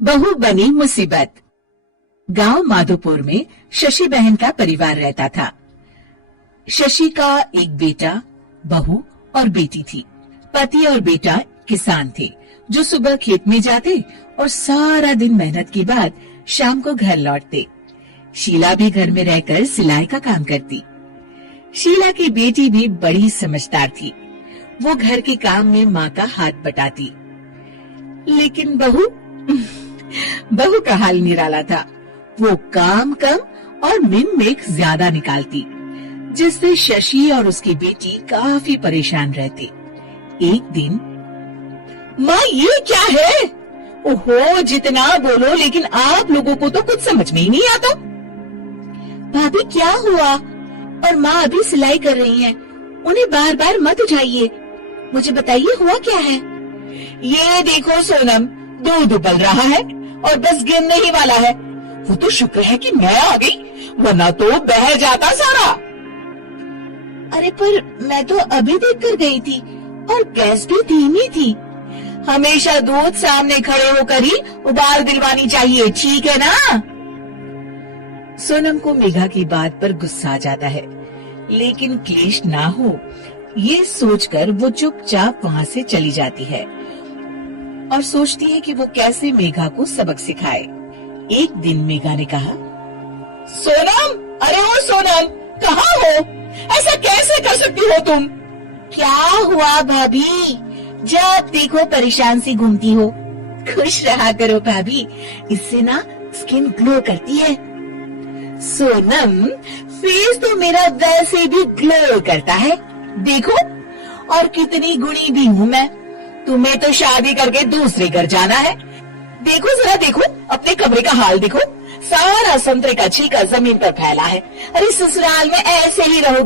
बहू बनी मुसीबत। गांव माधोपुर में शशि बहन का परिवार रहता था। शशि का एक बेटा, बहू और बेटी थी। पति और बेटा किसान थे जो सुबह खेत में जाते और सारा दिन मेहनत के बाद शाम को घर लौटते। शीला भी घर में रहकर सिलाई का काम करती। शीला की बेटी भी बड़ी समझदार थी। वो घर के काम में माँ का हाथ बटाती। लेकिन बहू का हाल निराला था। वो काम कम और मिन मेक ज्यादा निकालती, जिससे शशि और उसकी बेटी काफी परेशान रहते। एक दिन, माँ ये क्या है? ओहो, जितना बोलो लेकिन आप लोगों को तो कुछ समझ में ही नहीं आता। भाभी क्या हुआ? और माँ अभी सिलाई कर रही हैं। उन्हें बार बार मत उठाइए। मुझे बताइए हुआ क्या है? ये देखो सोनम, दूध उबल रहा है और बस गिरने ही वाला है। वो तो शुक्र है कि मैं आ गई, वरना तो बह जाता सारा। अरे पर मैं तो अभी देख कर गई थी और गैस भी धीमी थी। हमेशा दूध सामने खड़े होकर ही उबाल दिलवानी चाहिए, ठीक है ना? सोनम को मेघा की बात पर गुस्सा आ जाता है, लेकिन क्लेश ना हो ये सोचकर वो चुपचाप वहाँ से चली जाती है और सोचती है कि वो कैसे मेघा को सबक सिखाए। एक दिन मेघा ने कहा, सोनम, अरे ओ सोनम, कहाँ हो? ऐसा कैसे कर सकती हो तुम? क्या हुआ भाभी? जब देखो परेशान सी घूमती हो। खुश रहा करो भाभी, इससे ना स्किन ग्लो करती है। सोनम, फेस तो मेरा वैसे भी ग्लो करता है, देखो, और कितनी गुणी भी हूँ मैं। तुम्हें तो शादी करके दूसरे घर जाना है। देखो जरा, देखो अपने कमरे का हाल देखो, सारा संतरे का छिलका जमीन पर फैला है। अरे ससुराल में ऐसे ही रहो।